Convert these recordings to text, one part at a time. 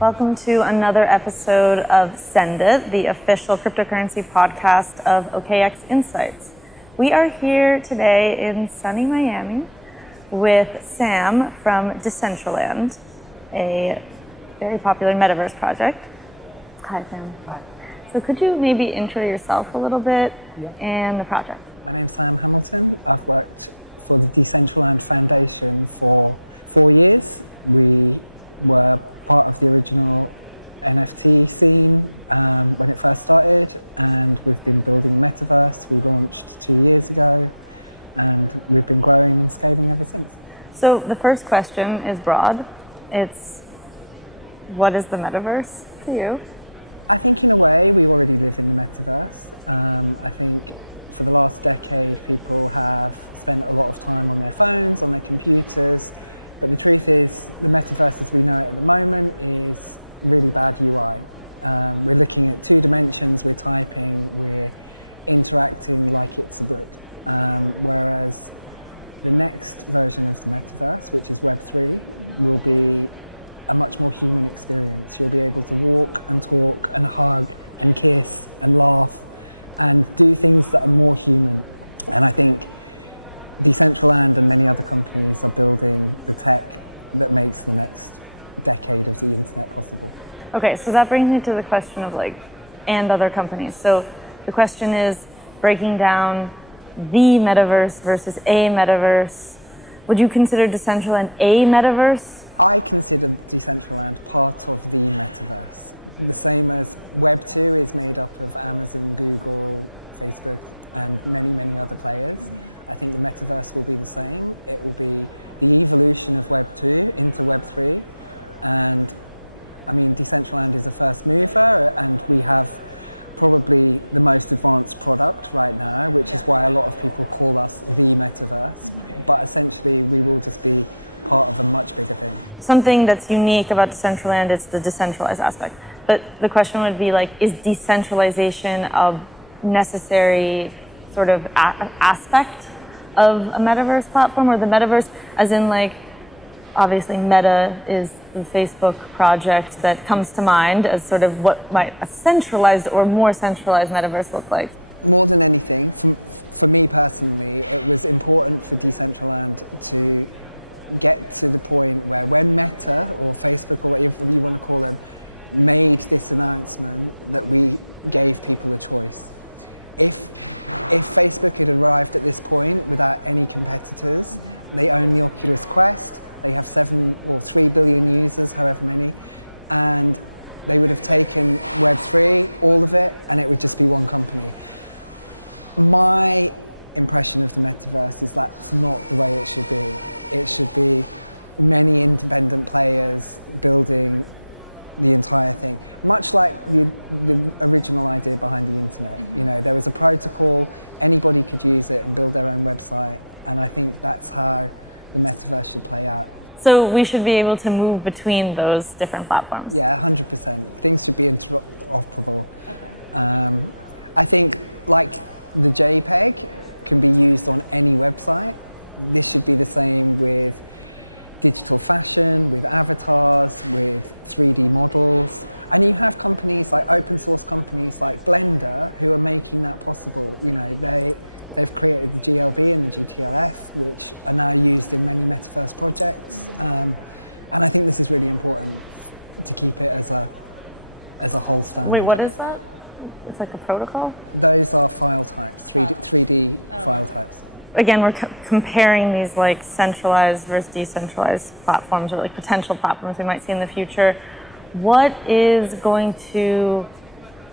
Welcome to another episode of Send It, the official cryptocurrency podcast of OKX Insights. We are here today in sunny Miami with Sam from Decentraland, a very popular Metaverse project. Hi, Sam. Hi. So could you maybe intro yourself a little bit and the project? My name's Sam Hamilton. I've worked for the Decentraland Foundation for 4 years. We were part of the original NFT scene when it first started, and we've been building Metaverse. We launched 2 years ago, and we've been growing and scaling ever since. So the first question is broad. It's, what is the Metaverse to you? I think in a way we already live in the Metaverse. I think for the last decade people have spent a lot of time on their phones, on their computers, but the truth is the Metaverse as we know it at the moment is really bad UI. We're looking at 2 dimensions, we're typing, we're interacting like it's a book. Whereas the next version of the Metaverse, which is Web3, will be a much more human experience. You'll be able to walk and talk and hug and kiss and laugh and do things that are more human. And I think Decentraland and many other companies are building the tech that makes the next decade of the internet possible. Okay, so that brings me to the question of and other companies. So the question is breaking down the Metaverse versus a Metaverse. Would you consider Decentraland a Metaverse? I consider Decentraland part of the Metaverse. The same as Web2 is made up of Amazon, Google, Facebook, and many, many other players. I think the Metaverse will be the same. It will be the evolution of Web2 into Web3. And I mean, Decentraland is a first mover, and we have probably the most advanced product right now, which is why a lot of people call us the Metaverse. But essentially, we will just be part of a much bigger thing. Something that's unique about Decentraland is the decentralized aspect. But the question would be is decentralization a necessary sort of aspect of a Metaverse platform, or the Metaverse as in obviously Meta is the Facebook project that comes to mind as sort of what might a centralized or more centralized Metaverse look like? More than anything, for me personally, it was important for Decentraland to get to the point where when Meta or Facebook or whatever you want to call them made this announcement that we gave people a choice. If Facebook had arrived at this point without any competitors, they own the Oculus Quest, they have 7 or 3 billion users, however many, and they would have taken Web3, all of it, and it would just be one company. My impression of the Metaverse is that's not the way it should be. It should be many independent players building the entire thing, much like the original idea behind the internet. You know, there was a protocol, anybody could use it and build their own website, and I think that's how the Metaverse should play out. So we should be able to move between those different platforms? Yeah, 100%. Things should be interoperable. Okay. I think like the JPEG can be used on any website. This should be the same with digital fashion, with avatars, with 3D models. And you have companies like open source companies like Blender who are making that possible. You know, they've created the GLB and the GTLF, which are now used in many Metaverse projects. And I think this is really important to keep it as a whole standard. Wait, what is that? It's like a protocol? Those are file types, 3D file types. Again, we're comparing these centralized versus decentralized platforms, or potential platforms we might see in the future. What is going to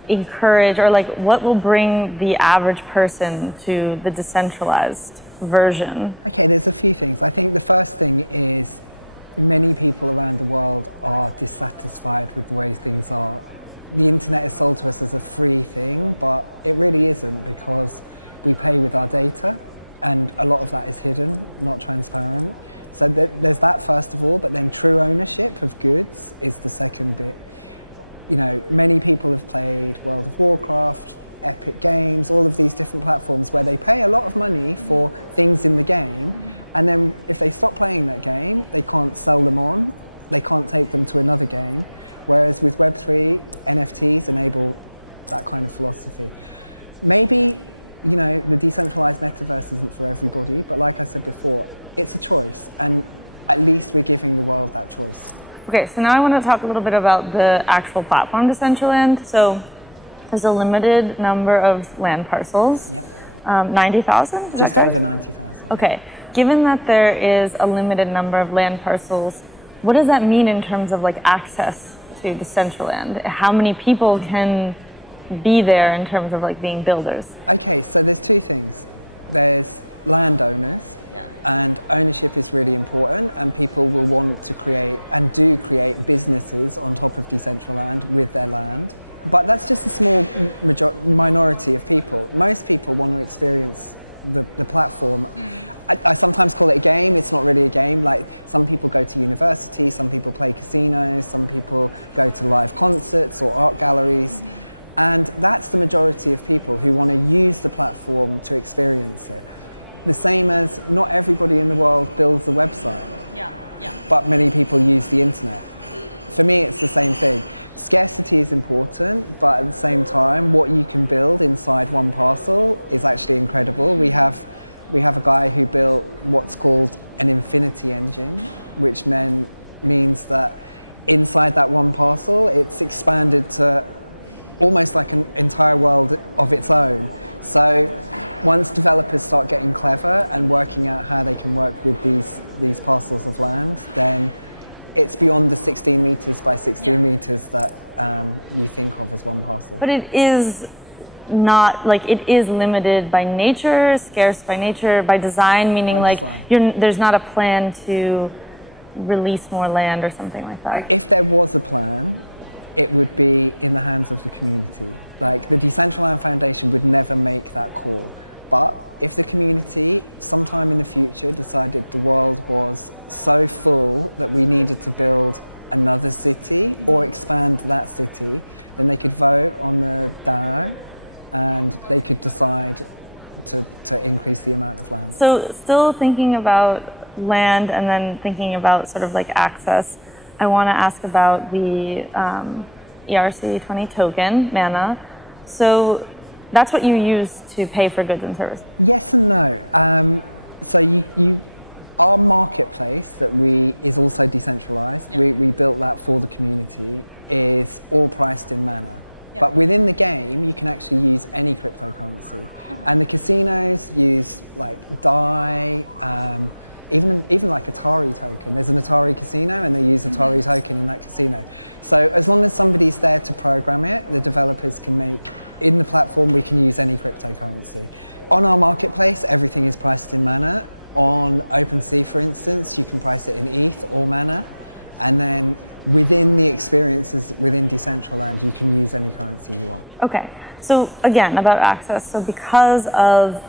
encourage, or what will bring the average person to the decentralized version? Okay, there's a few things. I think the first thing is many people around the world are dissatisfied with the way things are. The internet is sold to us as a free thing, but it really isn't, because we pay with our data. And a lot of that is hidden, not transparent. So there's that first of all, but then true ownership of goods is the second bit. You know, many people have played World of Warcraft, Epic Games, all of these different platforms where they pay a lot of money for things in the game, and then if they stop playing that game, they can't sell them on, they can't take them to another game, Whereas with Web3, NFTs enable that kind of philosophy. Maybe, the decentralized metaverse isn't for everybody, but like I said before, it's a choice, and at least we're giving the world that choice. Okay, so now I want to talk a little bit about the actual platform, Decentraland. So there's a limited number of land parcels. Yep. 90,000? Just over 90,000. Okay. Given that there is a limited number of land parcels, what does that mean in terms of access to Decentraland? How many people can be there in terms of being builders? Okay, so there's two things. There's landowners, and ownership is really important, and people will want to create and do create businesses on top of Decentraland with their land. But that's just a small minority of people. Most people want to experience the platform. I sometimes call it a game. It's not really a game. Some people go to university, some people play casinos, some people go to live concerts or art galleries. And that's the majority of people who want to use the platform to experience it. The same as not everybody in the world builds a website, but many people use the internet. For me, it's the same thing. Scarcity is important, but at the same time, what you can build inside one parcel is actually incredible. We have a guy who built what's called an infinity engine, which means that inside that one parcel, it's expanded to almost like an entire world of its own. So once developers start getting clever and working out how they can work with these parcels of land, then it's beyond the 16 meters by 16 meters that you think of as one parcel. But it is not it is limited by nature, scarce by nature, by design, meaning there's not a plan to release more land or something like that. If there was a plan, it would be in the hands of the community. The Decentraland Foundation would never make that call. But if the community sometime in the future decided the world was so full that we needed to build another city or expand that city, then they could vote on the DAO and they could decide to increase the amount of land. So still thinking about land and then thinking about sort of access, I want to ask about the ERC20 token, MANA. So that's what you use to pay for goods and services? Yes and no. So our marketplace that is also decentralized, we built that for the community, is all priced in MANA. But within the game, you can actually use any cryptocurrency. And the casinos use DAI, even Atari token. There's an Atari casino and they use Atari token in that casino. So as long as somebody's there to program it, the developers can make, in the platform, we can use any cryptocurrency. On our marketplace, everything is priced in MANA. On OpenSea, for instance, you can price it in ETH or MANA. And then within the experiences within Decentraland, you can use any currency you want. Okay, so again, about access. So because of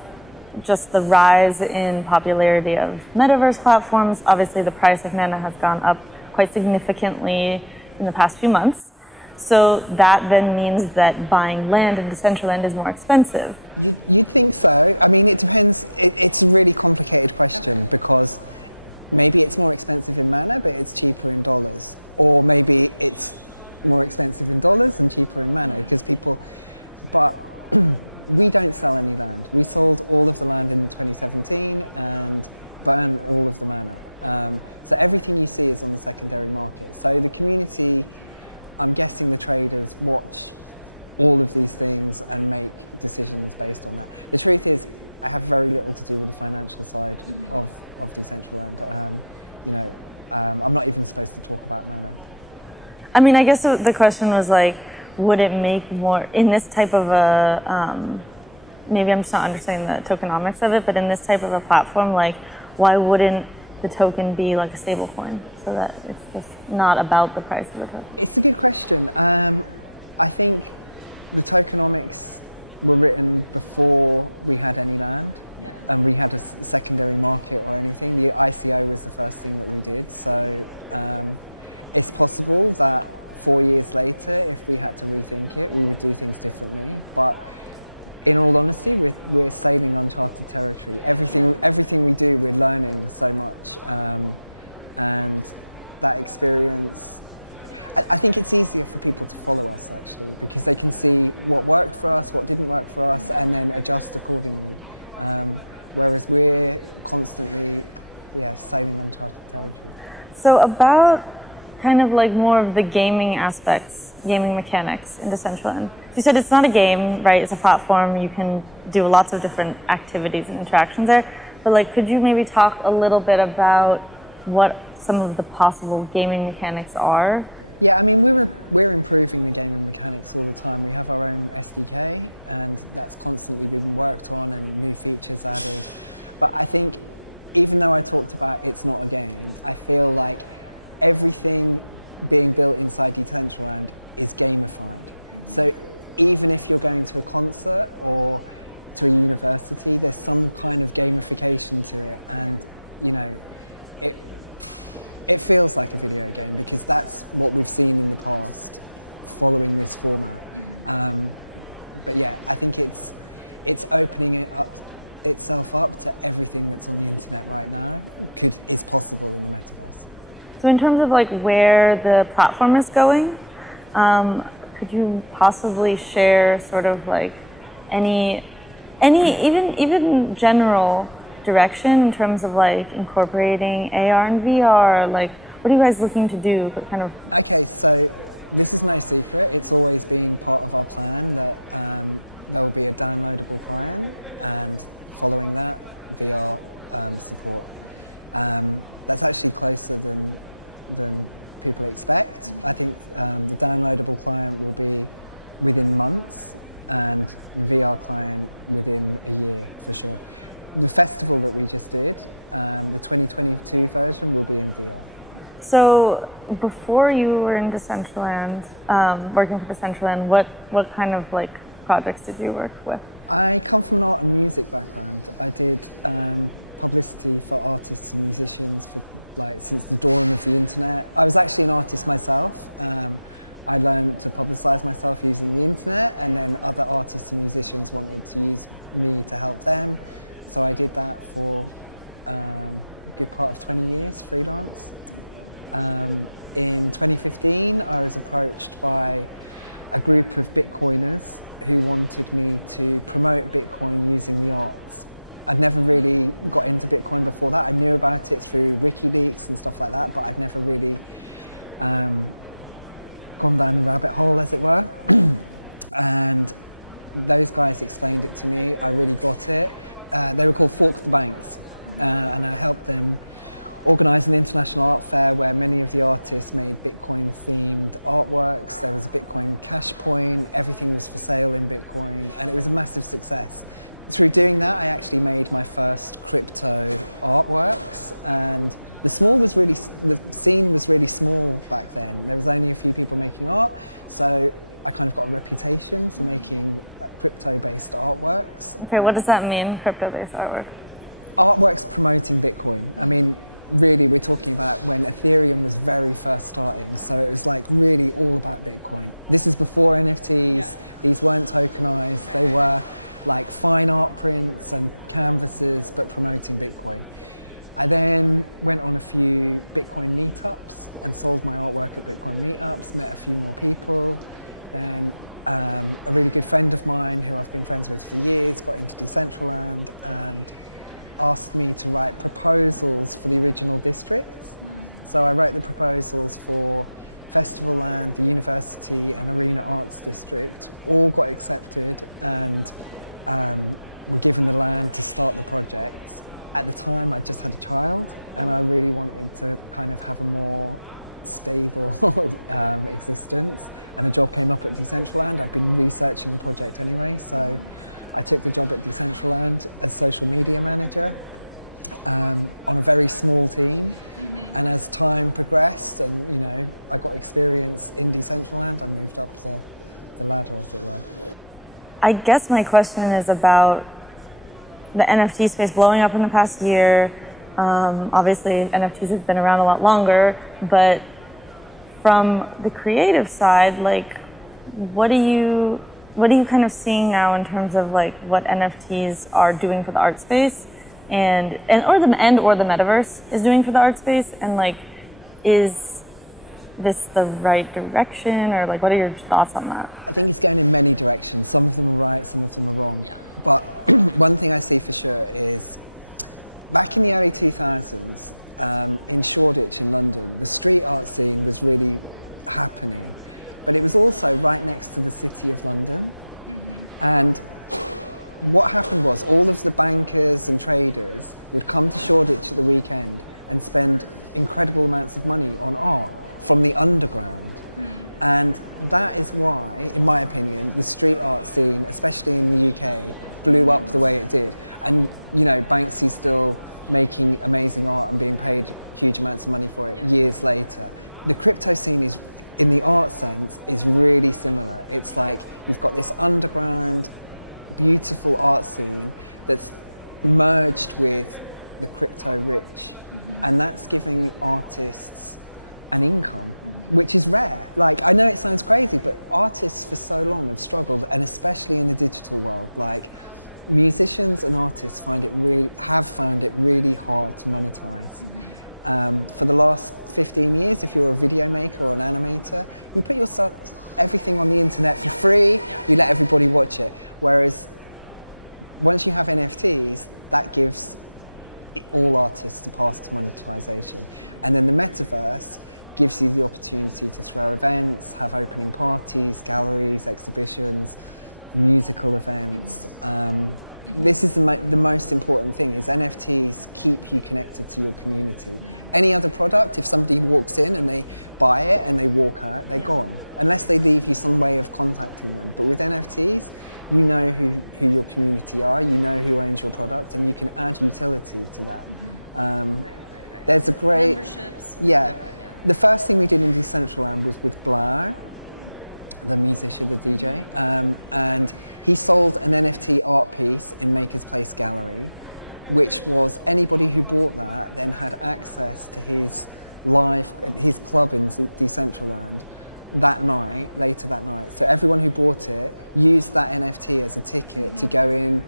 just the rise in popularity of Metaverse platforms, obviously the price of MANA has gone up quite significantly in the past few months. So that then means that buying land in Decentraland is more expensive. You'd think so. I mean, it depends. It's a really complicated question because maybe it's more expensive in MANA, but it's cheaper in dollars. Or maybe it's more expensive in dollars and cheaper in MANA because but we don't sell any land. We sold all of the land in 2017 and burned all of the MANA. So everything you see is on the secondary market. So the community, I'm guessing the traders watch all of these things and make decisions based on that. The truth is, I have very little to do with the financial side of Decentraland. I'm not even supposed to talk about MANA. I mean, I guess the question was would it make more, in this type of a, maybe I'm just not understanding the tokenomics of it, but in this type of a platform, why wouldn't the token be a stable coin so that it's just not about the price of the token? It's a good question. I think the tokenomics were written before we had any land and we had a secondary market or anything. The ICO was the first thing that we did. So it's possible that 4 years later, if we had to rethink it, we would do things differently. But in all honesty, we're sailing uncharted territory. Everything we do, we're learning so much. And that experience, I think it's easier for people to follow us actually, because they can see what worked for us, what didn't work for us, and then adjust accordingly. Whereas we're constantly, sailing uncharted territory. So about kind of like more of the gaming aspects, gaming mechanics in Decentraland. You said it's not a game, right? It's a platform. You can do lots of different activities and interactions there. But like, could you maybe talk a little bit about what some of the possible gaming mechanics are? Yeah, I mean, we're improving the gaming mechanics all the time. We have our own SDK, and that's constantly been worked on and new features added. But I think, even though I talked about it's not a game, I feel like everything being built inside Decentraland is gamified. So even if you're going to a concert or to a university, there's some kind of gamification to it, and it feels like a video game because that's what we've seen in the past following this format. But yeah, I think it's opening itself up to everything that's on the internet right now is possible in the metaverse. So in terms of like where the platform is going, could you possibly share sort of like any even general direction in terms of like incorporating AR and VR? Like, what are you guys looking to do? What kind of? Okay, so this is no secret. It's always been part of our plan that there will be a downloadable client, and following that, VR support. That's actually closer than people expect. I think the downloadable client will be within months, and the VR client within a year for sure. The festival that we just did, the 2022 version, will be in VR. So before you were in Decentraland, working for Decentraland, what kind of like projects did you work with? I come from an art and music background. I did publicity for artists and musicians for since the dawn of the internet. I was actually an artist myself. I learned to publicize myself using the internet, and then other artists and musicians wanted to use me to help them. So I did that for a good part of 20 years, freelance. In 2015, I was approached by a group of Bitcoiners who wanted me to promote Bitcoin using the arts. I'd never really got into Bitcoin before that. I knew about it through WikiLeaks and stuff like that, but I'd never really gone down the rabbit hole, as it were. And those guys explained it to me. I really got it. They were called Fork the Banks, and I helped them organise an international art fair where many of the artists made Bitcoin-themed artworks. There was a Bitcoin cash point, everything was for sale in Bitcoin, and it was a massive success. Through doing that, I actually made my first crypto artworks, and the scene was really small back then. There was only a few people making art, so I kind of got a reputation for making crypto-based artworks. Okay, what does that mean, crypto-based artwork? Artworks promoting Bitcoin. I mean, really, we're talking about when Ethereum was very first starting, so it was like really all about Bitcoin. This is before NFTs, These weren't tokenized, they were like fine art prints and canvases, but promoting Bitcoin. I then went on a few Bitcoin meetups and sold my artwork at Bitcoin meetups, met a few more people. Then a really good friend of mine who I've been friends with for years got into Decentraland and asked me to write proposals for the original districts. So I wrote the proposals for Festival Land, the University and Arena Arts District. All got accepted and were given the land to start the project. At the time, I just had a child and I really wanted to kind of have a more stable existence, and a job came up at Decentraland. I'd been researching the project anyway, so I took the job at Decentraland as social media manager on a very small team. And as time progressed and I got experience in Decentraland, I moved up the ladder, as it were. I guess my question is about the NFT space blowing up in the past year. Obviously, NFTs have been around a lot longer, but from the creative side, like, what are you kind of seeing now in terms of like what NFTs are doing for the art space, or the metaverse is doing for the art space, and like, is this the right direction, or like what are your thoughts on that? I think it's going in many directions. Some of them are right, some of them are wrong. Yeah. But one thing I see for sure is back in the early 2000s, in Shoreditch in London, the street art scene was really happening, but it was also right next to the City of London. And what happened was all of the bankers and traders would come to Shoreditch at the weekend and spend incredible amounts of money on art from the underground. And that is why, in my opinion, the street art scene, especially in the UK, blew up the way it did. And, you know, Banksy's still making amazing art and being paid huge amounts of money for it years later. The crypto scene is, in the art sense, is really similar. It's like you've got this underground, beautiful art scene that's merged with the crypto rich. And that's giving artists an income, which is rare. Like, I know it sounds crazy, but artists for so long have struggled, and especially in the digital world. Like, musicians and artists have found it really hard to monetize. For the last 15 years, if you're a video maker or an animator, you put everything on the internet for free, you let everybody watch it. Whereas once you have NFTs, that gives all artists a path to monetization. And then the Metaverse gives you the opportunity to throw events, have opening parties, galleries, exhibitions, musical events. This is the most important thing, is NFTs keep you connected to your community. Any other product, if somebody walks in and they buy it and they walk out, they're gone. Unless they leave you some way of contacting them. But with NFTs, you know who your community are, you know who owns your product, and you can add utility to that. There's a great... Memberships. The first thing we did in Decentraland was with Blau, the musician, the DJ, and he sold an NFT art piece in Maker's Place Gallery, which was anybody who bought that then had access to his club in Decentraland later that night. So everyone who bought it used that NFT as a ticket to go in.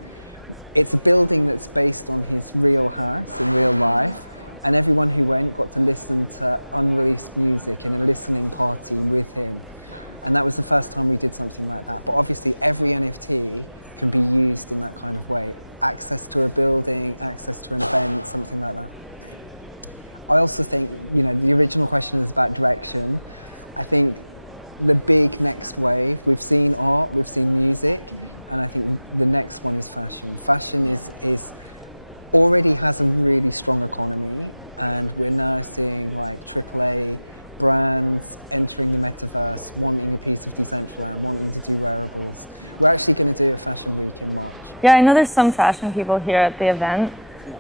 It's a building that's based on his real house in real life, and everyone who went got to listen to unreleased music in a listening party with him. And that was the first time we did something like that. But obviously every NFT can be used in that kind of way. Access to a building, access to an event, something like that. I also think, you know, the original question is about direction. I think the big next wave, we've seen art, we've seen music, and I think the next one is fashion. Fashion is already has a really strong economy, and we're now seeing like AAA brands entering the Metaverse, wanting a piece of Decentraland, wanting to do wearables. We're actually going to do a fashion week in March. Yeah, I know there's some fashion people here at the event,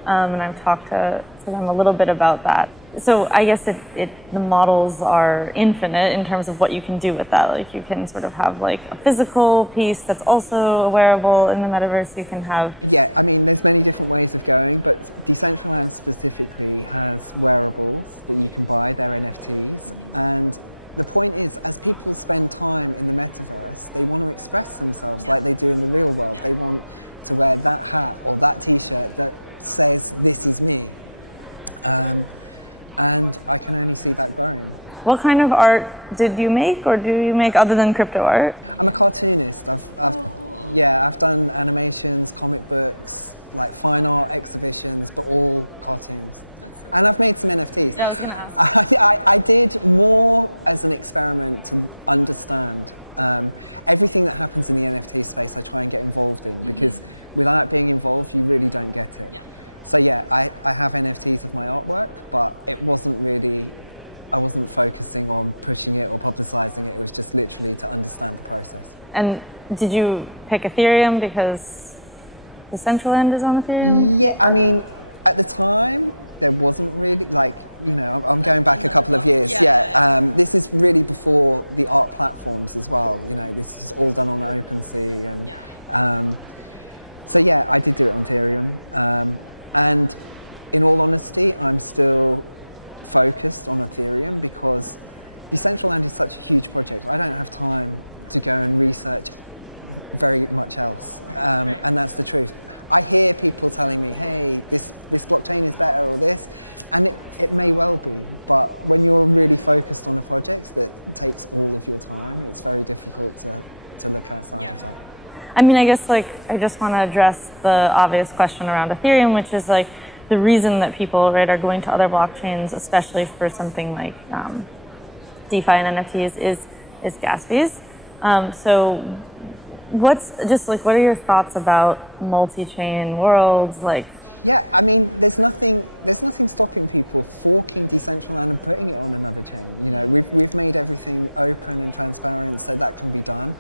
and I've talked to them a little bit about that. So I guess the models are infinite in terms of what you can do with that. Like, you can sort of have like a physical piece that's also a wearable in the Metaverse. You can have... Yeah, I mean, there's many different ways of going, but Decentraland specifically has wearables that you can buy, they're NFTs. And the point is, as people spend time in the Metaverse, they want to express themselves like they do in the real world. They want to wear that hat or that t-shirt that says, "This is me." And I can only see that growing. What kind of art did you make, or do you make other than crypto art? I'm a cartoonist. I've done animations, comic books, like fine art exhibitions, but all cartoons. And I've made some NFTs. I was going to ask. I did more as an experiment to understand. Everything that happens in the NFT space, I try and get involved in, because without being involved, you really don't get it. Yeah. So yeah, I have NFTs of my artwork, but it wasn't really, I wasn't focusing on pushing it or publicizing it. It was just literally to understand the process. And did you pick Ethereum because Decentraland is on Ethereum? Yeah, I mean, at the time, there wasn't really, like, you know, I'm going back a couple of years. This is really before the art platforms as well. You know, this is all done on OpenSea. And so yeah, I did do it on Ethereum. And in all honesty, I'm still focused on Ethereum because Decentraland is such a huge project. I don't have time to go and research very much else. And that's the truth. I hear people telling me, hey, this blockchain is better or this. And it may well be, but when you're really focused on a project that takes all of your time, it's very difficult to look outside of that. I mean, I guess like I just want to address the obvious question around Ethereum, which is like the reason that people, right, are going to other blockchains, especially for something like DeFi and NFTs, is gas fees. So what are your thoughts about multi-chain worlds? Like, yeah, I mean, there's nothing stopping people forking Decentraland and putting it on another chain. You know, we've made everything open and transparent so that can be done.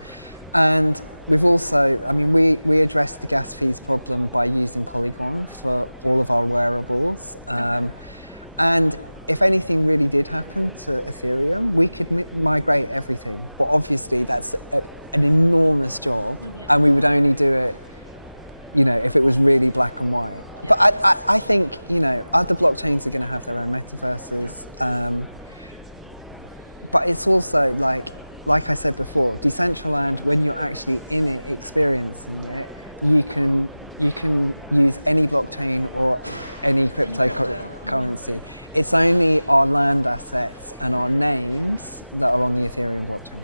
And we've also, I mean, we addressed the gas fees problem by using Polygon for all of our wearables. And if anything really did happen to Ethereum, we could migrate everything. But obviously that's an enormous job, and we would only do it, you know, if it was really black and white. But I think, you know, other blockchains are going to have their own metaverses. But it's also like I said before, Decentraland, when you're actually in it, experiencing it, you can use any blockchain or any cryptocurrency. It's only our land assets and our names that are on the Ethereum blockchain.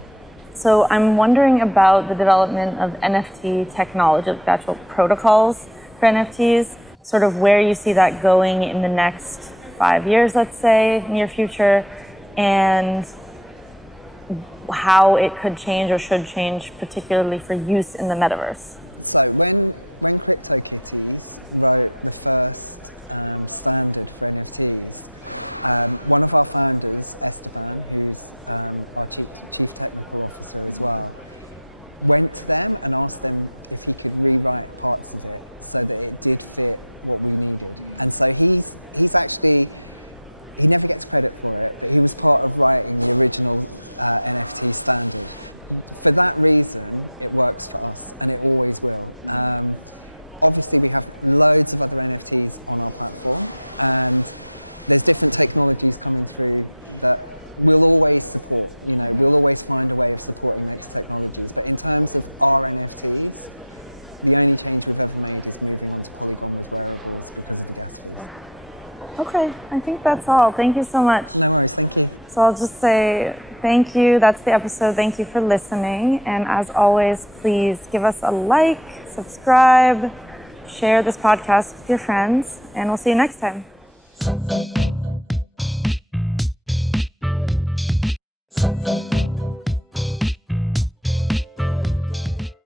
So I'm wondering about the development of NFT technology, like the actual protocols for NFTs, sort of where you see that going in the next 5 years, let's say, near future, and how it could change or should change, particularly for use in the metaverse. So when CryptoKitties wrote the first standard for NFTs, one of our founders, Esteban, who's our chief technical officer as well, went to them and asked them if he could rewrite parts of it so that it did fit what we needed. And so he's actually, he never gets credit for it, but he was part of writing the original NFT standard. For that reason, it works for us, and it always will. Obviously, we have loads of other NFTs on our platform, and there's different technologies coming through that we'll always support. You know, we'll always find a way of supporting next technologies. But in terms of our NFTs, the only change we've ever made is moving on to Polygon with wearables because of the gas fees. Okay, I think that's all. Thank you so much. No worries, thank you. So I'll just say thank you. That's the episode. Thank you for listening. And as always, please give us a like, subscribe, share this podcast with your friends, and we'll see you next time.